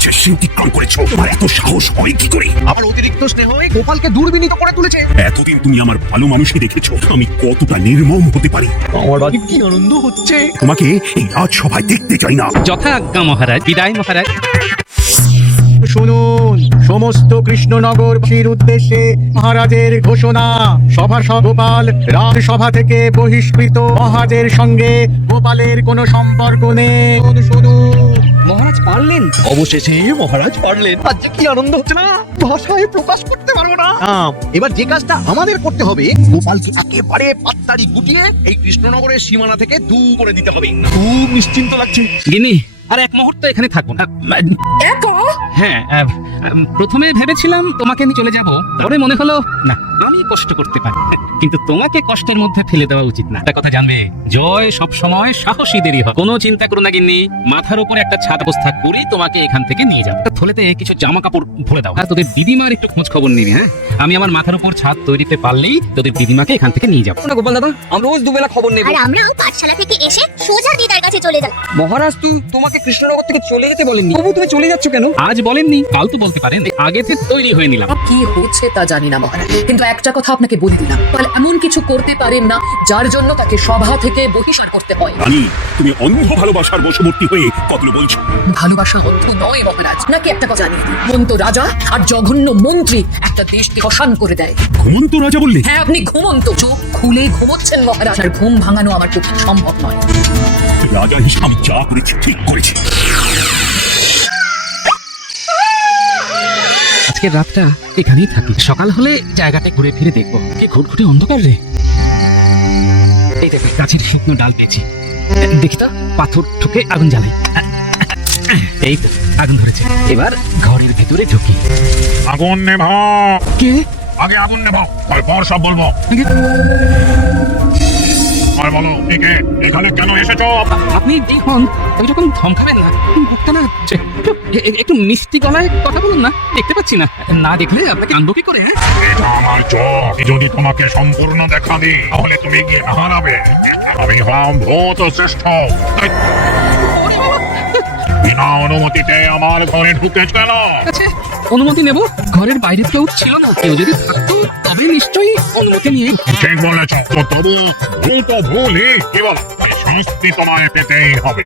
ইচ্ছে সে অতিক্রম করেছো। তোমার এত সাহস হয় কি করে? আবার অতিরিক্ত স্নেহই গোপালকে দুর্বিনীত করে তুলেছে। এতদিন তুমি আমার ভালো মানুষকে দেখেছো আমি কতটা নির্মম হতে পারি। আমার বাড়ি কি আনন্দ হচ্ছে। তোমাকে এই রাজসভায় দেখতে চাই না। যথা আজ্ঞা মহারাজ। বিদায় মহারাজ। শুনুন, সমস্ত কৃষ্ণনগরবাসীর উদ্দেশ্যে মহারাজের ঘোষণা। সভাসদ গোপাল রাজসভা থেকে বহিষ্কৃত। মহারাজের সঙ্গে গোপালের কোনো সম্পর্ক নেই। শুনুন, মহারাজ পারলেন। অবশেষে মহারাজ পারলেন। আজ কি আনন্দ হচ্ছে না, ভাষায় প্রকাশ করতে পারবো না। এবার যে কাজটা আমাদের করতে হবে, গোপালকে একেবারে পাত্তারি গুটিয়ে এই কৃষ্ণনগরের সীমানা থেকে দূর করে দিতে হবে। খুব নিশ্চিন্ত লাগছে। গিন্নি, আর এক মুহূর্ত এখানে থাকুন। হ্যাঁ, প্রথমে ভেবেছিলাম তোমাকে আমি চলে যাব, পরে মনে হলো না, আমি কষ্ট করতে পারি, কিন্তু তোমাকে কষ্টের মধ্যে ফেলে দেওয়া উচিত না। একটা কথা জানবে, জয় সব সময় সাহসীদেরই হয়। কোনো চিন্তা করো না গিন্নি, মাথার উপর একটা ছাদ অবস্থা করি তোমাকে এখান থেকে নিয়ে যাবো। থলেতে কিছু জামা কাপড় ভরে দাও, আর তোদের দিদিমার একটু খোঁজ খবর নিবি। হ্যাঁ, আমি আমার মাথার উপর ছাদ তৈরিতে পারলেই তোদের দিদিমাকে এখান থেকে নিয়ে যাবো। না গোপাল দাদা, আমরা রোজ দুবেলা খবর নেব। আর আমরাও পাঠশালা থেকে এসে সোজা দিদার কাছে চলে যাব। মহারাজ তোমাকে কৃষ্ণনগর থেকে চলে যেতে বলেননি, তবু তুমি চলে যাচ্ছ কেন? আজ বলেননি, কাল তো বলতে পারেন। আগে থেকে তৈরি হয়ে নিলাম। কি হচ্ছে তা জানি না মহারাজ, কিন্তু একটা কথা আপনাকে বলে দিলাম, কাল এমন কিছু করতে পারেন না যার জন্য তাকে সভা থেকে বহিষ্কার করতে হয়। রানী, তুমি অন্ধ ভালোবাসার বশবর্তী হয়ে কতটা বলছো। ভালোবাসা অর্থ নয় মহারাজ, নাকি একটা কথা জানিয়ে দিই, ঘুমন্ত রাজা আর জঘন্য মন্ত্রী একটা দেশকে শ্মশান করে দেয়। ঘুমন্ত রাজা বললে? হ্যাঁ, আপনি ঘুমন্ত, চোখ খুলে ঘুমোচ্ছেন মহারাজ, আর ঘুম ভাঙানো আমার পক্ষে সম্ভব নয়। রাজা হিসেবে আমি যা করেছি ঠিক করেছি। আজকের রাতটা এখানেই থাকি, সকাল হলে জায়গাটা ঘুরে ফিরে দেখবো। কি ঘুটঘুটে অন্ধকার রে। এই দেখো, গাছের শুকনো ডাল পেয়েছি, দেখি তো, পাথর ঠুকে আগুন জ্বালাই। এই তো আগুন ধরেছে, এবার ঘরের ভেতরে ঢুকি। আগুন নেভাও। কে? আগে আগুন নেভাও, তারপর সব বলবো। আর বলো, কে এখানে কেন এসেছো? আপনি দেখুন, ওই রকম ধমকাবেন না, বুকটা না একটু মিষ্টি গলায় কথা বলুন না। দেখতে পাচ্ছি না, না দেখলে আপনাকে আনবো কি করে? এটা আমার চোখ, যদি তোমাকে সম্পূর্ণ দেখা দিই তাহলে তুমি গিয়ে হারাবে। আমি হলাম ভূত শ্রেষ্ঠ, বিনা অনুমতিতে আমার ঘরে ঢুকেছ কেন? আচ্ছা, অনুমতি নেব? ঘরের বাইরে কেউ ছিল না, কেউ যদি থাকতো তবে নিশ্চয়ই অনুমতি নিয়ে। ঠিক বলেছ, তো তবু ভূত ভুলই, কি বলো? এই শাস্তি তোমায় পেতেই হবে।